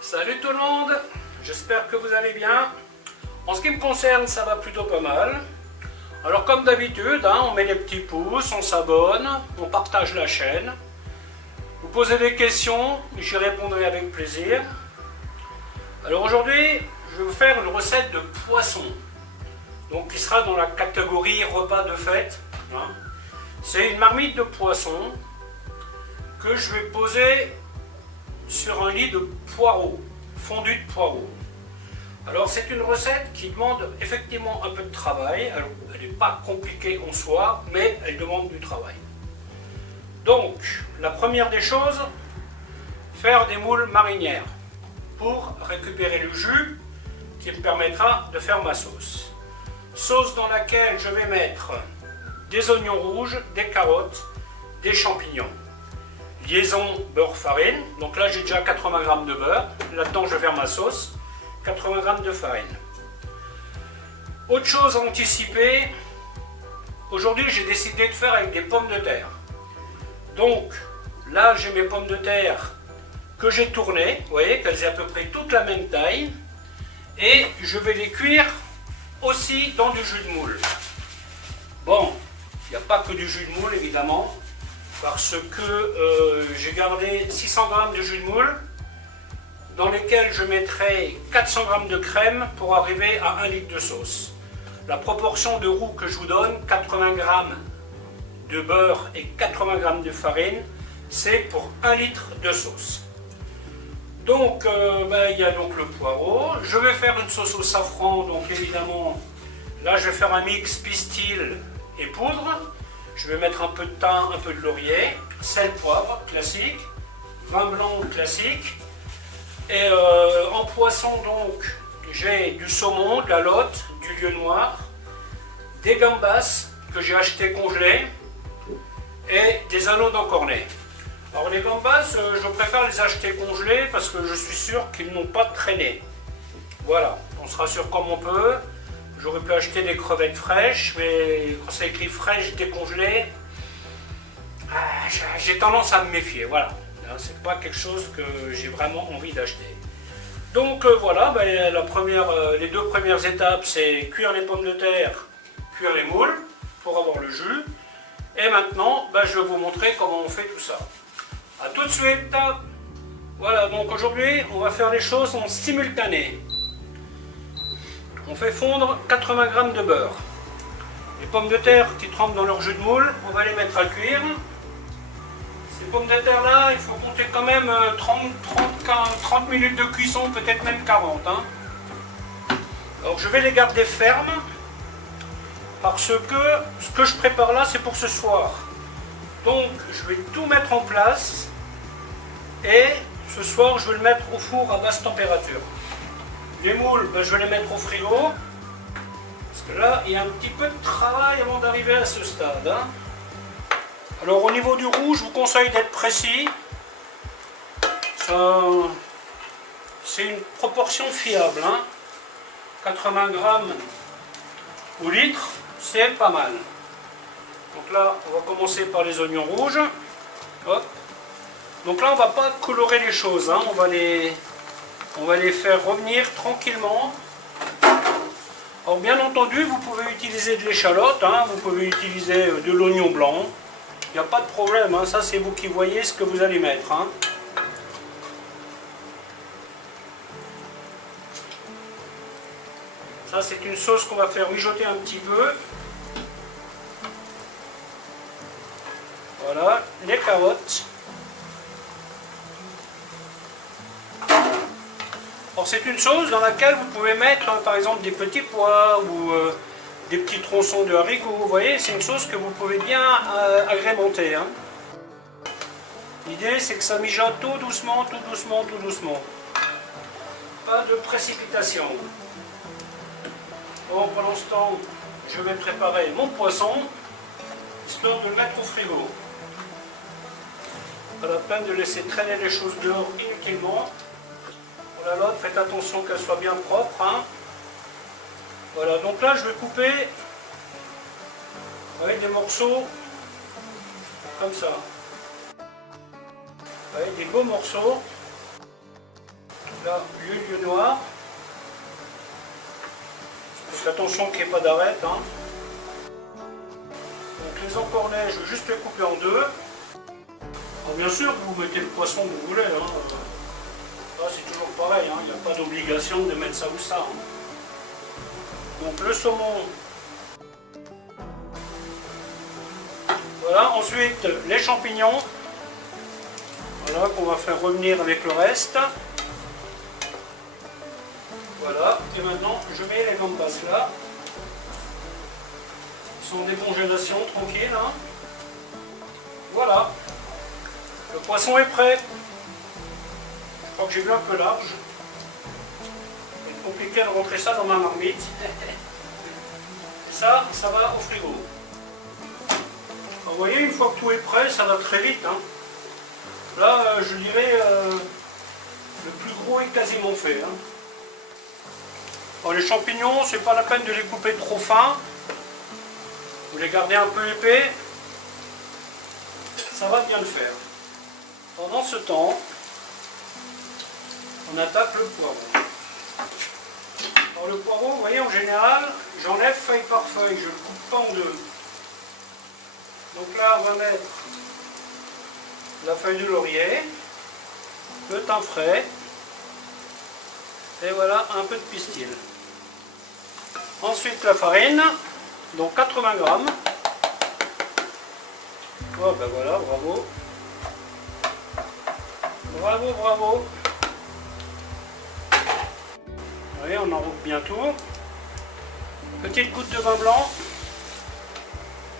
Salut tout le monde, j'espère que vous allez bien. En ce qui me concerne, ça va plutôt pas mal. Alors comme d'habitude, on met des petits pouces, on s'abonne, on partage la chaîne. Vous posez des questions, j'y répondrai avec plaisir. Alors aujourd'hui, je vais vous faire une recette de poisson. Donc qui sera dans la catégorie repas de fête. C'est une marmite de poisson que je vais poser sur un lit de poireaux, fondu de poireaux. Alors c'est une recette qui demande effectivement un peu de travail. Alors, elle n'est pas compliquée en soi, mais elle demande du travail. Donc la première des choses, faire des moules marinières pour récupérer le jus qui me permettra de faire ma sauce. Sauce dans laquelle je vais mettre des oignons rouges, des carottes, des champignons. Liaison beurre-farine, donc là j'ai déjà 80 g de beurre, là-dedans je vais faire ma sauce, 80 g de farine. Autre chose à anticiper, aujourd'hui j'ai décidé de faire avec des pommes de terre. Donc là j'ai mes pommes de terre que j'ai tournées, vous voyez qu'elles aient à peu près toute la même taille, et je vais les cuire aussi dans du jus de moule. Bon, il n'y a pas que du jus de moule évidemment, parce que j'ai gardé 600 g de jus de moule dans lesquels je mettrai 400 g de crème pour arriver à 1 litre de sauce. La proportion de roux que je vous donne, 80 g de beurre et 80 g de farine, c'est pour 1 litre de sauce. Donc il y a donc le poireau. Je vais faire une sauce au safran, donc évidemment là je vais faire un mix pistil et poudre. Je vais mettre un peu de thym, un peu de laurier, sel, poivre, classique, vin blanc classique. Et en poisson, donc, j'ai du saumon, de la lotte, du lieu noir, des gambas que j'ai acheté congelés et des anneaux d'encornet. Alors les gambas, je préfère les acheter congelés parce que je suis sûr qu'ils n'ont pas traîné. Voilà, on se rassure comme on peut. J'aurais pu acheter des crevettes fraîches, mais quand c'est écrit fraîche décongelée, j'ai tendance à me méfier. Voilà, c'est pas quelque chose que j'ai vraiment envie d'acheter. Donc voilà, les deux premières étapes, c'est cuire les pommes de terre, cuire les moules pour avoir le jus. Et maintenant, je vais vous montrer comment on fait tout ça. A tout de suite. Voilà, donc aujourd'hui, on va faire les choses en simultané. On fait fondre 80 g de beurre. Les pommes de terre qui trempent dans leur jus de moule, on va les mettre à cuire. Ces pommes de terre là, il faut compter quand même 30 minutes de cuisson, peut-être même 40. Alors je vais les garder fermes, parce que ce que je prépare là, c'est pour ce soir. Donc je vais tout mettre en place, et ce soir je vais le mettre au four à basse température. Les moules, je vais les mettre au frigo, parce que là, il y a un petit peu de travail avant d'arriver à ce stade. Alors au niveau du roux, je vous conseille d'être précis. C'est une proportion fiable. 80 g au litre, c'est pas mal. Donc là, on va commencer par les oignons rouges. Hop. Donc là, on ne va pas colorer les choses, on va les faire revenir tranquillement. Alors bien entendu, vous pouvez utiliser de l'échalote, vous pouvez utiliser de l'oignon blanc. Il n'y a pas de problème, ça c'est vous qui voyez ce que vous allez mettre. Ça c'est une sauce qu'on va faire mijoter un petit peu. Voilà, les carottes. Alors c'est une sauce dans laquelle vous pouvez mettre par exemple des petits pois ou des petits tronçons de haricots. Vous voyez, c'est une sauce que vous pouvez bien agrémenter. L'idée c'est que ça mijote tout doucement, tout doucement, tout doucement. Pas de précipitation. Bon, pendant ce temps, je vais préparer mon poisson, histoire de le mettre au frigo. Pas la peine de laisser traîner les choses dehors inutilement. La lotte, faites attention qu'elle soit bien propre. Voilà, donc là je vais couper avec des morceaux comme ça. Vous voyez, des beaux morceaux. Là, l'huile lieu noir. Donc attention qu'il n'y ait pas d'arête. Hein. Donc les encornets, je vais juste les couper en deux. Alors, bien sûr, vous mettez le poisson que vous voulez. Hein. Là, c'est toujours pareil. Hein. Il n'y a pas d'obligation de mettre ça ou ça. Hein. Donc le saumon. Voilà, ensuite les champignons. Voilà, qu'on va faire revenir avec le reste. Voilà, et maintenant je mets les gambas là. Ils sont en décongélation, tranquille. Hein. Voilà. Le poisson est prêt. Je crois que j'ai vu un peu large. C'est compliqué de rentrer ça dans ma marmite. Ça va au frigo. Alors, vous voyez, une fois que tout est prêt, ça va très vite. Hein. Là, je dirais, le plus gros est quasiment fait. Hein. Alors, les champignons, c'est pas la peine de les couper trop fins. Vous les gardez un peu épais. Ça va bien le faire. Pendant ce temps, on attaque le poireau. Alors le poireau, vous voyez, en général, j'enlève feuille par feuille, je ne le coupe pas en deux. Donc là, on va mettre la feuille de laurier, le thym frais, et voilà, un peu de pistil. Ensuite, la farine, donc 80 grammes. Oh ben voilà, bravo. Bravo, bravo. Vous voyez, on enroule bien tout. Petite goutte de vin blanc.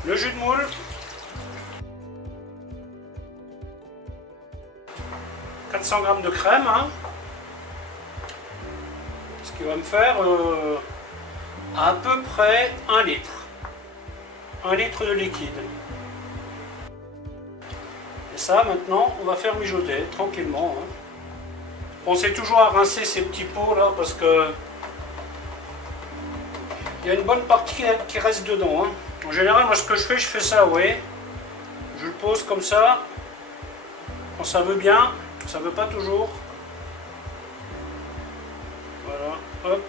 Le jus de moule. 400 grammes de crème. Hein. Ce qui va me faire à peu près 1 litre. 1 litre de liquide. Et ça, maintenant, on va faire mijoter tranquillement. Hein. Pensez toujours à rincer ces petits pots là parce que il y a une bonne partie qui reste dedans. Hein. En général, moi ce que je fais ça, vous voyez. Je le pose comme ça. Quand ça veut bien, ça veut pas toujours. Voilà, hop.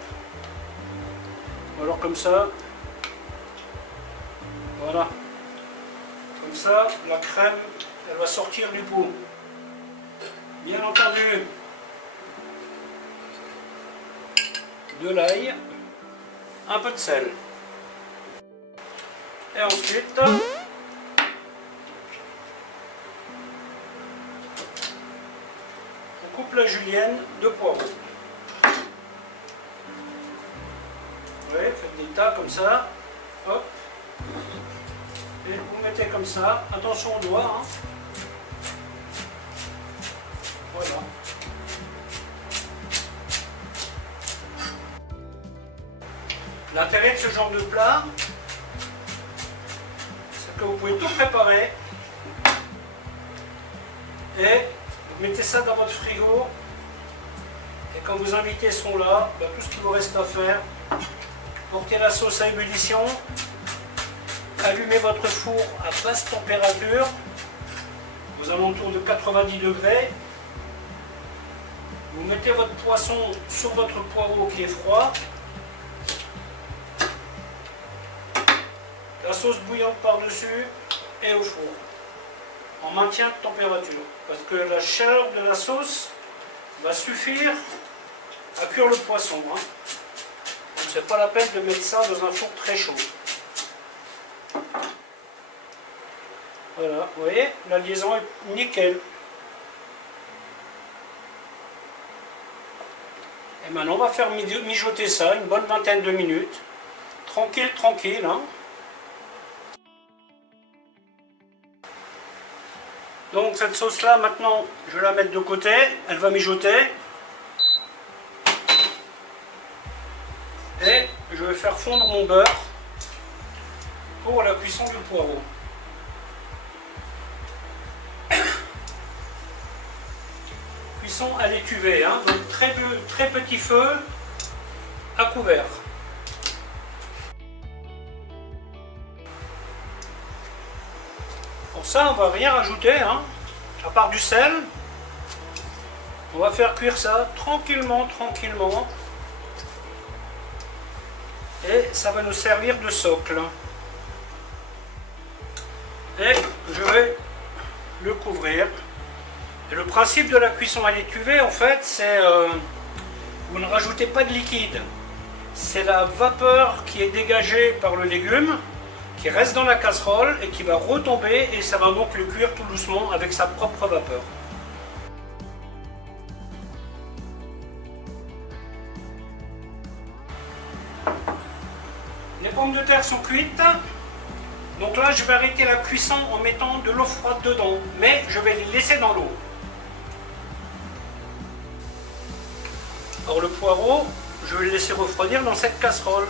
Ou alors comme ça. Voilà. Comme ça, la crème, elle va sortir du pot. Bien entendu. De l'ail, un peu de sel. Et ensuite, on coupe la julienne de poireaux. Oui, faites des tas comme ça. Hop. Et vous mettez comme ça. Attention aux doigts. Hein. Voilà. L'intérêt de ce genre de plat, c'est que vous pouvez tout préparer et vous mettez ça dans votre frigo et quand vos invités sont là, ben, tout ce qu'il vous reste à faire, portez la sauce à ébullition, allumez votre four à basse température, aux alentours de 90 degrés, vous mettez votre poisson sur votre poireau qui est froid, la sauce bouillante par-dessus et au four, en maintien de température. Parce que la chaleur de la sauce va suffire à cuire le poisson. Hein. C'est pas la peine de mettre ça dans un four très chaud. Voilà, vous voyez, la liaison est nickel. Et maintenant on va faire mijoter ça une bonne vingtaine de minutes. Tranquille, tranquille. Hein. Donc cette sauce là maintenant je vais la mettre de côté, elle va mijoter. Et je vais faire fondre mon beurre pour la cuisson du poireau. Cuisson à l'étuvée, hein, donc très petit feu à couvert. Pour ça, on va rien rajouter, hein, à part du sel. On va faire cuire ça tranquillement, tranquillement. Et ça va nous servir de socle. Et je vais le couvrir. Et le principe de la cuisson à l'étuvée, en fait, c'est vous ne rajoutez pas de liquide. C'est la vapeur qui est dégagée par le légume, qui reste dans la casserole et qui va retomber, et ça va donc le cuire tout doucement avec sa propre vapeur. Les pommes de terre sont cuites. Donc là, je vais arrêter la cuisson en mettant de l'eau froide dedans, mais je vais les laisser dans l'eau. Alors le poireau, je vais le laisser refroidir dans cette casserole.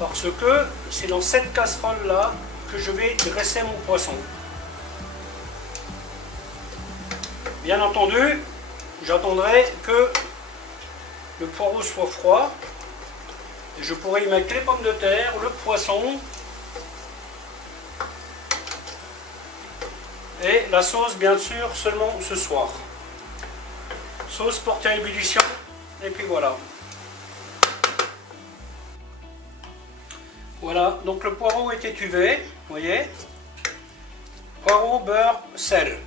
Parce que c'est dans cette casserole-là que je vais dresser mon poisson. Bien entendu, j'attendrai que le poireau soit froid. Et je pourrai y mettre les pommes de terre, le poisson et la sauce, bien sûr, seulement ce soir. Sauce portée à ébullition, et puis voilà. Voilà, donc le poireau est étuvé, vous voyez. Poireau, beurre, sel.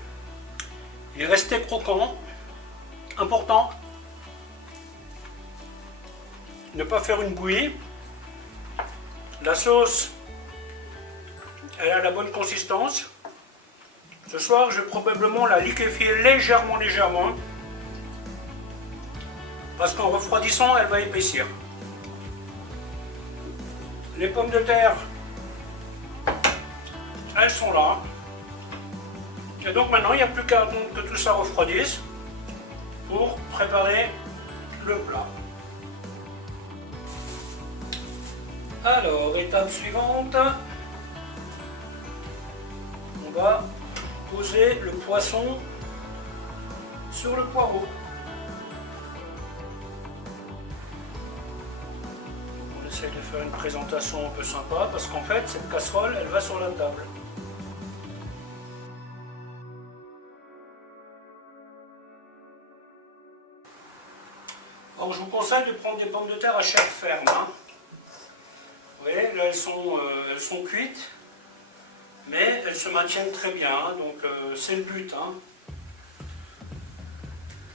Il est resté croquant. Important, ne pas faire une bouillie. La sauce, elle a la bonne consistance. Ce soir, je vais probablement la liquéfier légèrement, parce qu'en refroidissant, elle va épaissir. Les pommes de terre, elles sont là. Et donc maintenant, il n'y a plus qu'à attendre que tout ça refroidisse pour préparer le plat. Alors, étape suivante, on va poser le poisson sur le poireau. On essaye de faire une présentation un peu sympa parce qu'en fait, cette casserole, elle va sur la table. Alors, je vous conseille de prendre des pommes de terre à chair ferme. Vous voyez, là elles sont cuites, mais elles se maintiennent très bien, donc c'est le but.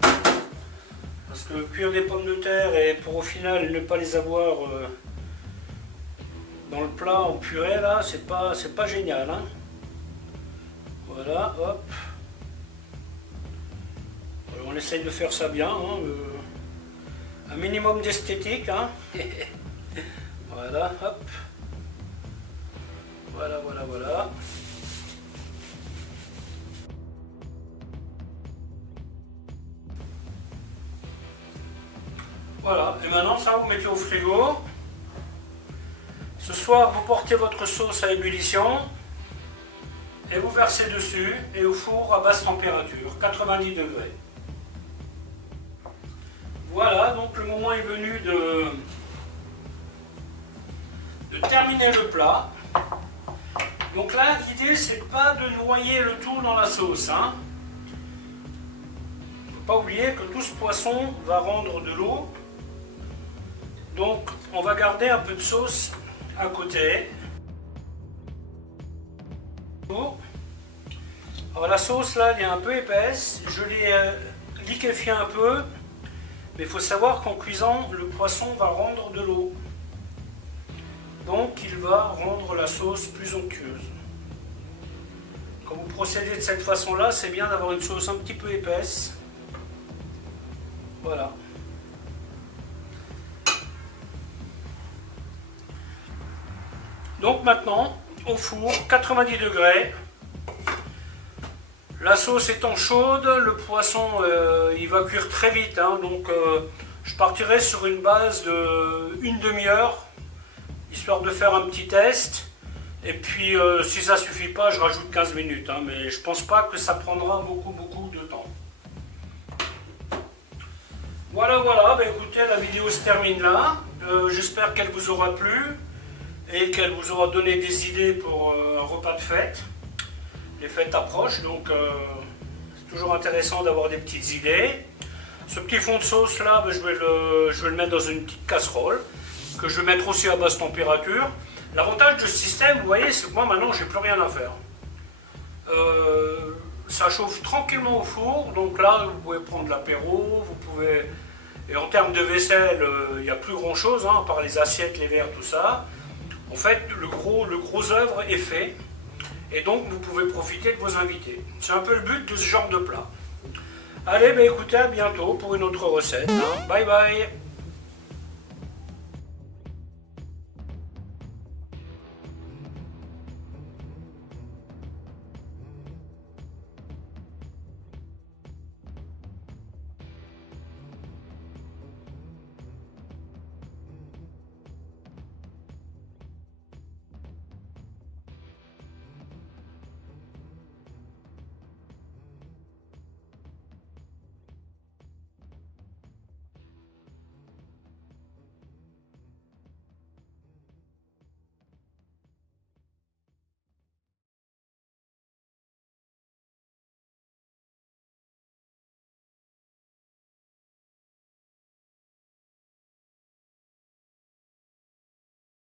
Parce que cuire des pommes de terre et pour au final ne pas les avoir dans le plat en purée, là, c'est pas génial. Voilà, hop. Alors, on essaye de faire ça bien, un minimum d'esthétique. Voilà, hop. Voilà. Voilà, et maintenant ça vous mettez au frigo. Ce soir, vous portez votre sauce à ébullition et vous versez dessus et au four à basse température, 90 degrés. Voilà, donc le moment est venu de terminer le plat. Donc là, l'idée, c'est pas de noyer le tout dans la sauce. Il ne faut pas oublier que tout ce poisson va rendre de l'eau. Donc, on va garder un peu de sauce à côté. Alors la sauce, là, elle est un peu épaisse. Je l'ai liquéfiée un peu. Mais il faut savoir qu'en cuisant, le poisson va rendre de l'eau. Donc il va rendre la sauce plus onctueuse. Quand vous procédez de cette façon-là, c'est bien d'avoir une sauce un petit peu épaisse. Voilà. Donc maintenant, au four, 90 degrés. La sauce étant chaude, le poisson il va cuire très vite. Donc je partirai sur une base de une demi-heure, histoire de faire un petit test. Et puis si ça ne suffit pas, je rajoute 15 minutes. Mais je pense pas que ça prendra beaucoup de temps. Voilà, écoutez, la vidéo se termine là. J'espère qu'elle vous aura plu et qu'elle vous aura donné des idées pour un repas de fête. Les fêtes approchent, donc Toujours intéressant d'avoir des petites idées. Ce petit fond de sauce là, je vais le mettre dans une petite casserole que je vais mettre aussi à basse température. L'avantage de ce système, vous voyez, c'est que moi maintenant j'ai plus rien à faire. Ça chauffe tranquillement au four, donc là vous pouvez prendre l'apéro, vous pouvez... Et en termes de vaisselle, il n'y a plus grand chose, hein, à part les assiettes, les verres, tout ça. En fait, le gros œuvre est fait, et donc vous pouvez profiter de vos invités. C'est un peu le but de ce genre de plat. Allez, écoutez, à bientôt pour une autre recette. Hein. Bye bye.